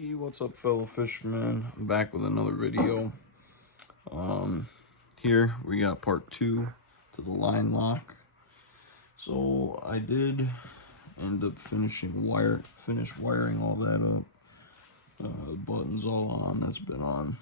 Hey, what's up, fellow fishermen? I'm back with another video. Here we got part 2 to the line lock. So I did end up finish wiring all that up. The buttons all on. That's been on.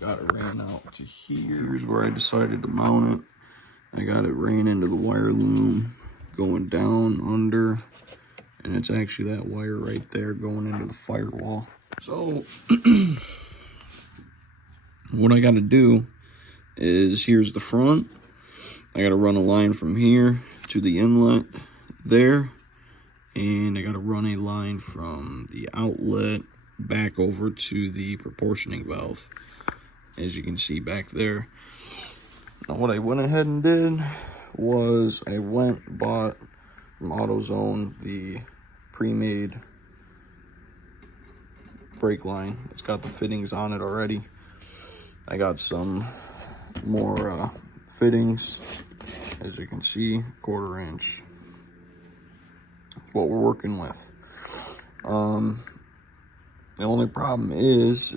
Got it ran out to here. Here's where I decided to mount it. I got it ran into the wire loom, going down under. And it's actually that wire right there going into the firewall. So what I got to do is, here's the front. I got to run a line from here to the inlet there. And I got to run a line from the outlet back over to the proportioning valve, as you can see back there. Now what I went ahead and did was I bought from AutoZone the pre-made brake line. It's got the fittings on it already. I got some more fittings, as you can see, 1/4 inch. What we're working with. The only problem is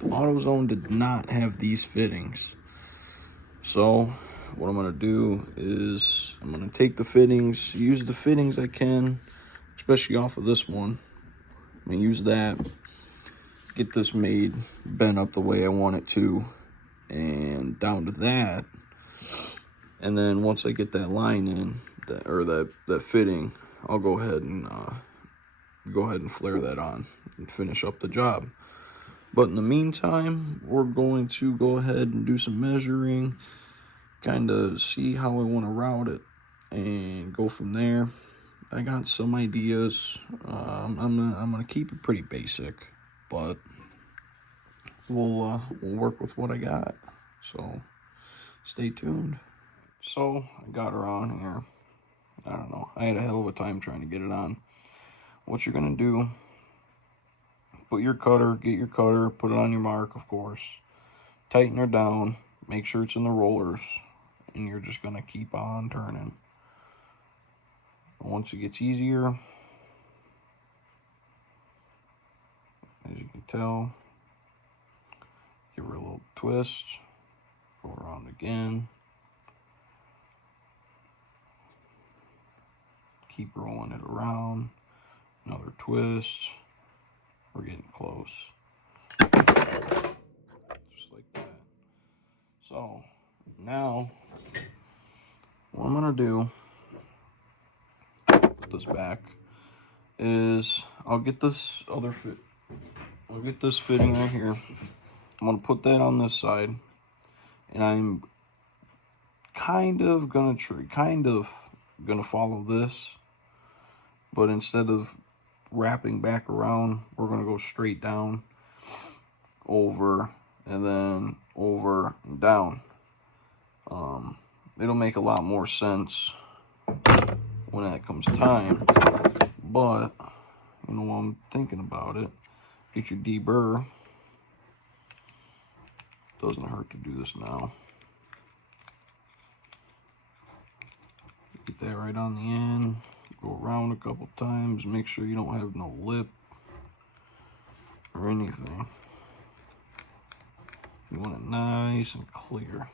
AutoZone did not have these fittings. So what I'm gonna do is I'm gonna take the fittings, use the fittings I can, especially off of this one. I'm gonna use that, get this made, bent up the way I want it to, and down to that. And then once I get that line in, that fitting, I'll go ahead and flare that on and finish up the job. But in the meantime, we're going to go ahead and do some measuring, kind of see how I want to route it, and go from there. I got some ideas. I'm gonna keep it pretty basic, but we'll work with what I got. So stay tuned. So I got her on here. I don't know. I had a hell of a time trying to get it on. What you're gonna do, get your cutter, put it on your mark, of course. Tighten her down, make sure it's in the rollers, and you're just gonna keep on turning. Once it gets easier, as you can tell, give her a little twist, go around again. Keep rolling it around, another twist. We're getting close. Just like that. So now what I'm gonna do, put this back, is I'll get this fitting right here. I'm gonna put that on this side, and I'm kind of gonna follow this, but instead of wrapping back around, we're gonna go straight down, over, and then over and down. It'll make a lot more sense when that comes time, but you know what I'm thinking about it. Get your deburr. Doesn't hurt to do this now. Get that right on the end. Go around a couple times. Make sure you don't have no lip or anything. You want it nice and clear.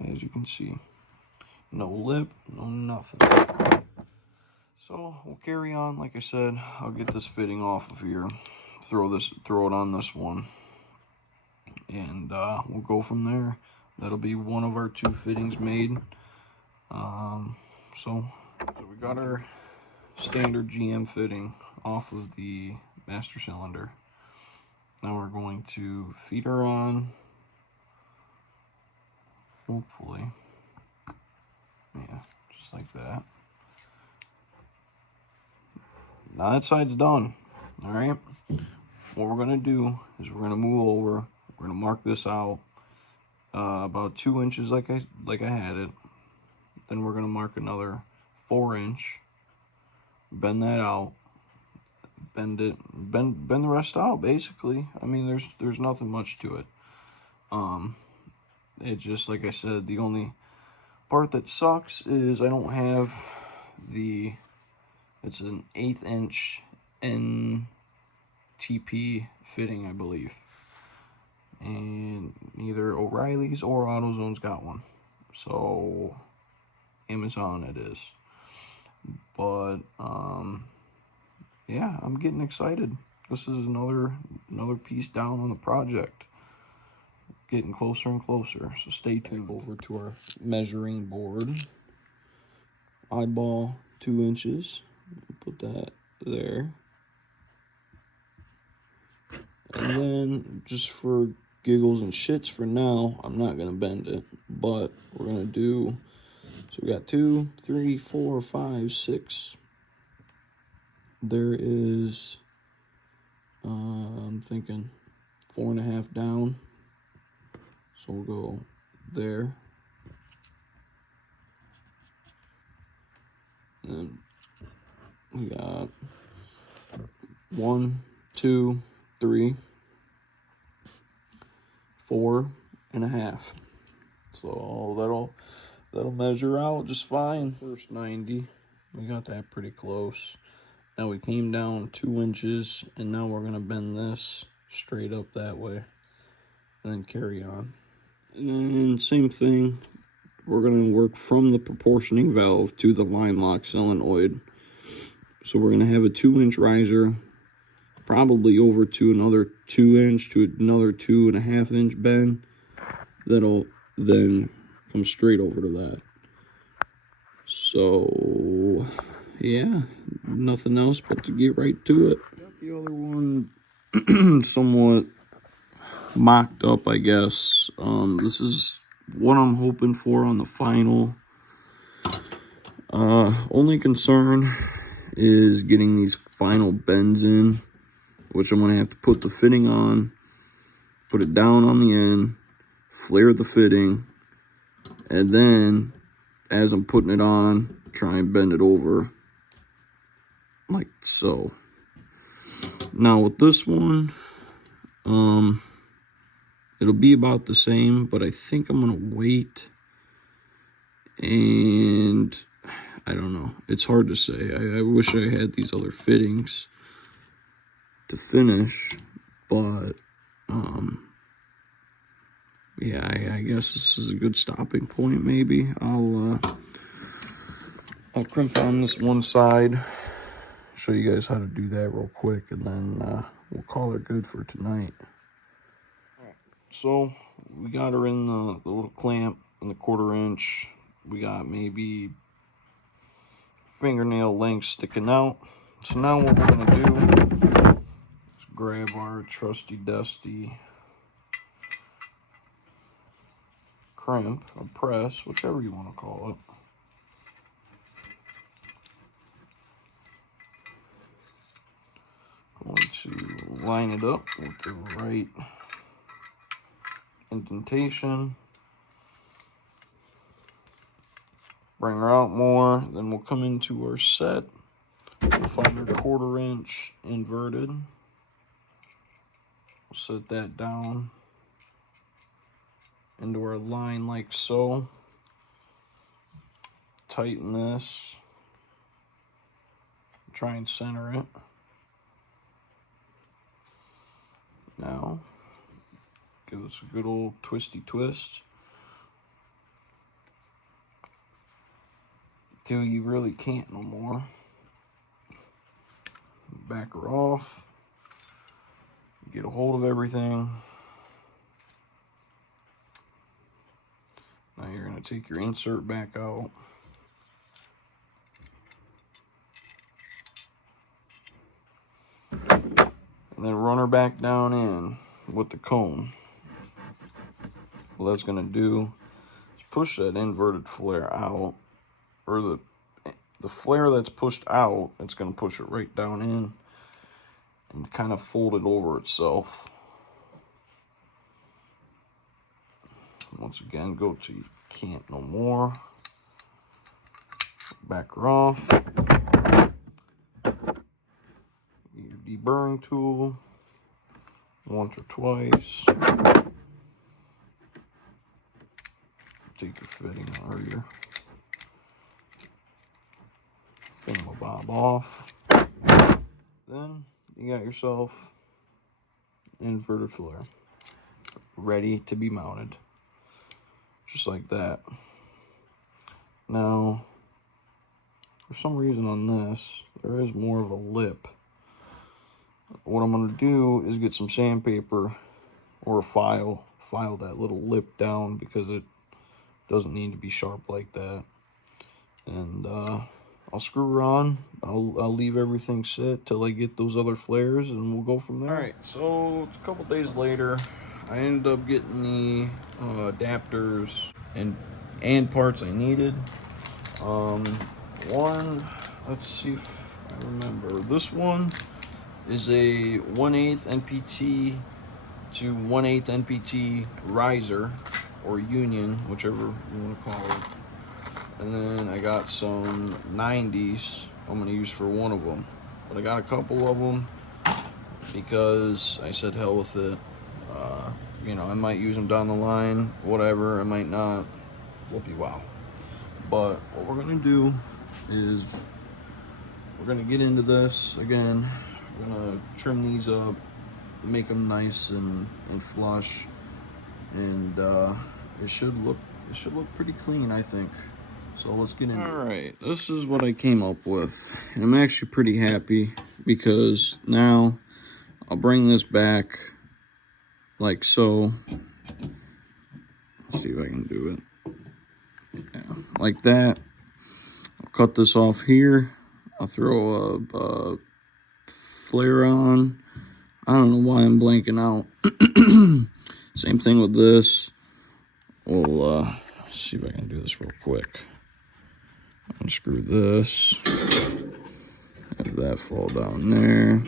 As you can see, no lip, no nothing. So we'll carry on. Like I said, I'll get this fitting off of here, throw it on this one, and we'll go from there. That'll be one of our 2 fittings made. So we got our standard GM fitting off of the master cylinder. Now we're going to feed her on, hopefully. Yeah, just like that. Now that side's done. All right. What we're gonna do is we're gonna move over. We're gonna mark this out about 2 inches, like I had it. Then we're gonna mark another 4 inch. Bend that out. Bend the rest out. Basically, I mean, there's nothing much to it. It just, like I said, the only part that sucks is I don't have the It's an 1/8 inch NTP fitting, I believe. And neither O'Reilly's or AutoZone's got one. So Amazon it is. But yeah, I'm getting excited. This is another piece down on the project. Getting closer and closer. So stay tuned. Over to our measuring board. Eyeball 2 inches. Put that there. And then, just for giggles and shits for now, I'm not going to bend it. But we're going to do, so we got 2, 3, 4, 5, 6. There is, I'm thinking 4.5 down. So we'll go there. And we got 1, 2, 3, 4.5. So that'll measure out just fine. First 90, we got that pretty close. Now we came down 2 inches, and now we're gonna bend this straight up that way, and then carry on. And same thing, we're gonna work from the proportioning valve to the line lock solenoid. So we're gonna have a 2 inch riser, probably over to another 2 inch to another 2.5 inch bend. That'll then come straight over to that. So yeah, nothing else but to get right to it. Got the other one somewhat mocked up, I guess. This is what I'm hoping for on the final. Only concern is getting these final bends in, which I'm gonna have to put the fitting on, put it down on the end, flare the fitting, and then as I'm putting it on, try and bend it over like so. Now with this one, it'll be about the same, but I think I'm gonna wait, and I don't know, it's hard to say. I wish I had these other fittings to finish, but yeah, I guess this is a good stopping point. Maybe I'll crimp on this one side, show you guys how to do that real quick, and then we'll call it good for tonight. So we got her in the little clamp in the 1/4 inch. We got maybe fingernail length sticking out. So now what we're gonna do is grab our trusty dusty crimp or press, whichever you want to call it. Going to line it up with the right indentation. Bring her out more, then we'll come into our set. We'll find our 1/4 inch inverted. We'll set that down into our line like so. Tighten this. Try and center it. Now, give us a good old twisty twist till you really can't no more. Back her off. Get a hold of everything. Now you're going to take your insert back out. And then run her back down in with the cone. What that's going to do is push that inverted flare out, or the flare that's pushed out, it's going to push it right down in and kind of fold it over itself. Once again, go till you can't no more. Back her off. Your deburring tool once or twice. Take your fitting or your thingamabob bob off. Then you got yourself inverted flare ready to be mounted, just like that. Now, for some reason on this, there is more of a lip. What I'm going to do is get some sandpaper or a file that little lip down, because it doesn't need to be sharp like that. And I'll screw her on. I'll leave everything set till I get those other flares, and we'll go from there. All right, so a couple days later, I ended up getting the adapters and parts I needed. One, let's see if I remember. This one is a 1/8 NPT to 1/8 NPT riser, or union, whichever you want to call it. And then I got some 90s I'm going to use for one of them. But I got a couple of them because I said hell with it. You know, I might use them down the line, whatever, I might not. Whoopie wow. But what we're going to do is we're going to get into this again. We're going to trim these up, make them nice and flush, and it should look pretty clean, I think. So let's get into it. All right, this is what I came up with. And I'm actually pretty happy, because now I'll bring this back like so. Let's see if I can do it. Yeah, like that. I'll cut this off here. I'll throw a flare on. I don't know why I'm blanking out. Same thing with this. We'll see if I can do this real quick. Unscrew this. Have that fall down there.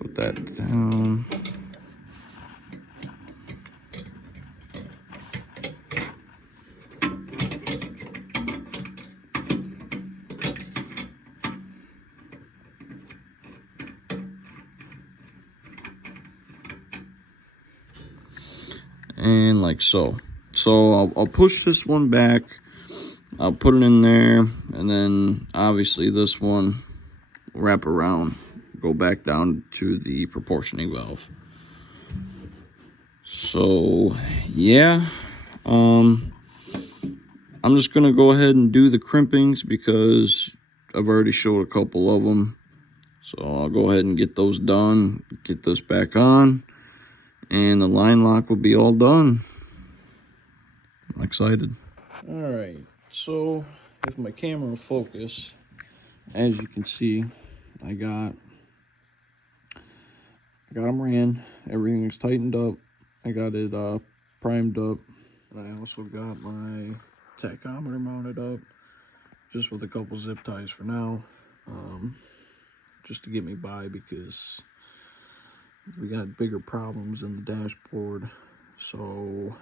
Put that down. And like so. So I'll push this one back. I'll put it in there, and then obviously this one will wrap around, go back down to the proportioning valve. So yeah, I'm just gonna go ahead and do the crimpings, because I've already showed a couple of them. So I'll go ahead and get those done, get this back on, and the line lock will be all done. I'm excited. All right. So, if my camera will focus, as you can see, I got them ran. Everything is tightened up. I got it primed up. And I also got my tachometer mounted up, just with a couple zip ties for now, just to get me by, because we got bigger problems in the dashboard. So,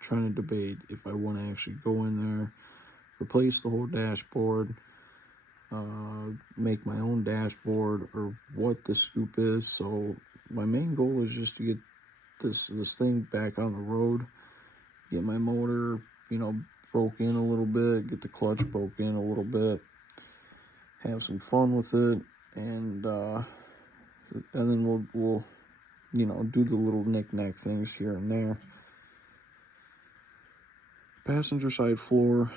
trying to debate if I want to actually go in there, replace the whole dashboard, make my own dashboard, or what the scoop is. So my main goal is just to get this thing back on the road, get my motor, you know, broke in a little bit, get the clutch broke in a little bit, have some fun with it, and then we'll you know, do the little knick-knack things here and there. Passenger side floor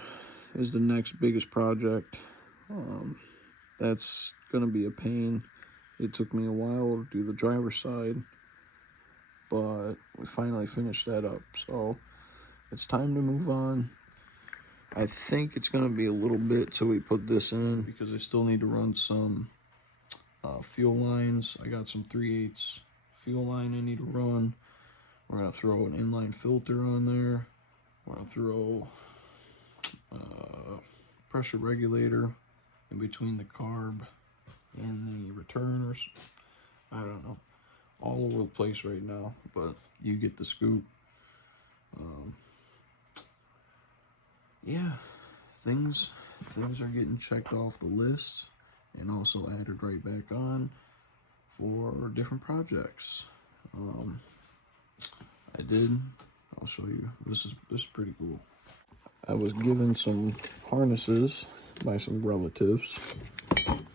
is the next biggest project. That's gonna be a pain. It took me a while to do the driver's side, but we finally finished that up. So it's time to move on. I think it's gonna be a little bit till we put this in, because I still need to run some fuel lines. I got some 3/8 fuel line I need to run. We're gonna throw an inline filter on there. We're gonna throw pressure regulator in between the carb and the returners. I don't know, all over the place right now, but you get the scoop. Yeah, things are getting checked off the list, and also added right back on for different projects. I'll show you. This is pretty cool. I was given some harnesses by some relatives,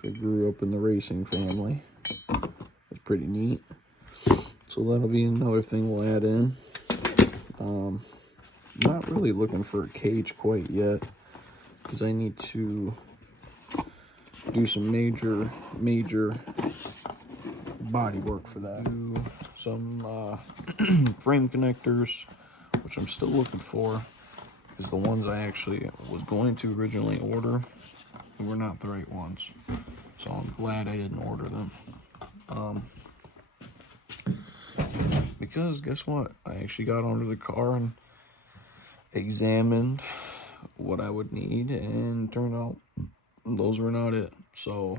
I grew up in the racing family. It's pretty neat. So that'll be another thing we'll add in. Not really looking for a cage quite yet, because I need to do some major body work for that. Do some frame connectors, which I'm still looking for, because the ones I actually was going to originally order were not the right ones. So I'm glad I didn't order them. Because guess what? I actually got under the car and examined what I would need, and turned out those were not it. So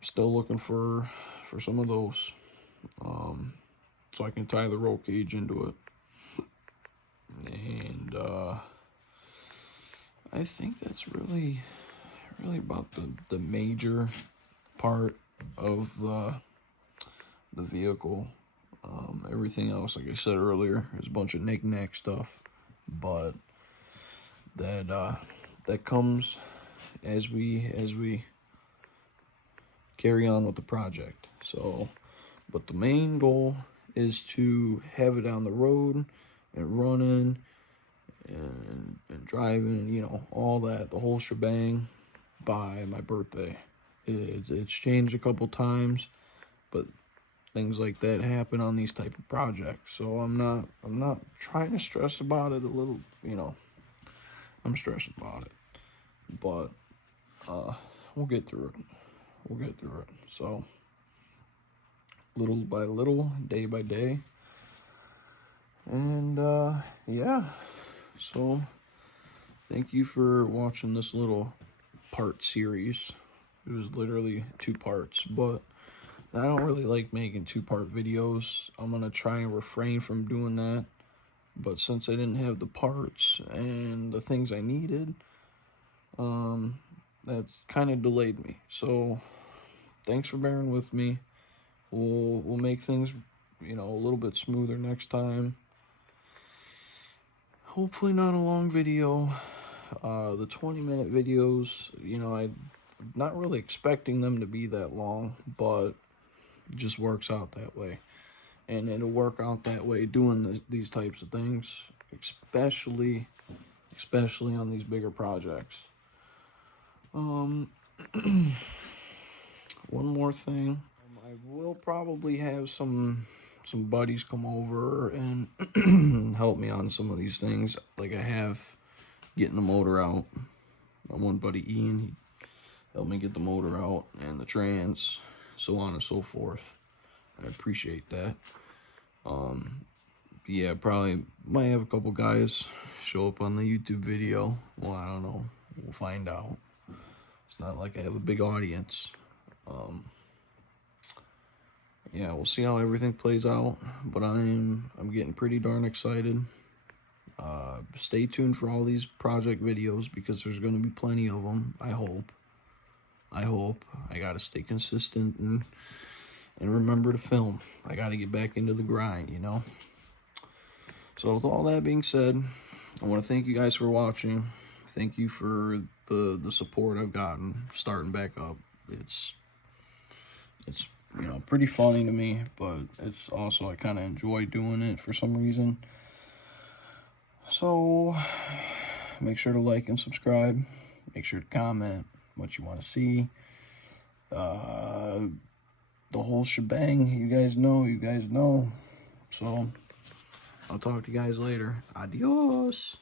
still looking for some of those, so I can tie the roll cage into it. And I think that's really about the major part of the vehicle. Everything else, like I said earlier, is a bunch of knick-knack stuff, but that comes as we carry on with the project. So, but the main goal is to have it on the road and running and driving, you know, all that, the whole shebang, by my birthday. It's changed a couple times, but things like that happen on these type of projects. So I'm not trying to stress about it a little, you know. I'm stressed about it, but we'll get through it. We'll get through it. So little by little, day by day. And yeah, so thank you for watching this little part series. It was literally 2 parts, but I don't really like making 2-part videos. I'm gonna try and refrain from doing that, but since I didn't have the parts and the things I needed, that's kind of delayed me. So thanks for bearing with me. We'll make things, you know, a little bit smoother next time. Hopefully not a long video. The 20-minute videos, you know, I'm not really expecting them to be that long, but it just works out that way. And it'll work out that way doing these types of things, especially on these bigger projects. One more thing. I will probably have some buddies come over and help me on some of these things, like I have getting the motor out. My one buddy Ian, he helped me get the motor out and the trans, so on and so forth. I appreciate that. Yeah, probably might have a couple guys show up on the YouTube video. Well, I don't know. We'll find out. It's not like I have a big audience. Yeah, we'll see how everything plays out. But I'm getting pretty darn excited. Stay tuned for all these project videos, because there's going to be plenty of them. I hope. I gotta stay consistent and remember to film. I gotta get back into the grind, you know. So with all that being said, I want to thank you guys for watching. Thank you for the support I've gotten starting back up. It's you know, pretty funny to me, but it's also, I kind of enjoy doing it for some reason. So make sure to like and subscribe. Make sure to comment what you want to see. The whole shebang. You guys know. So I'll talk to you guys later. Adios.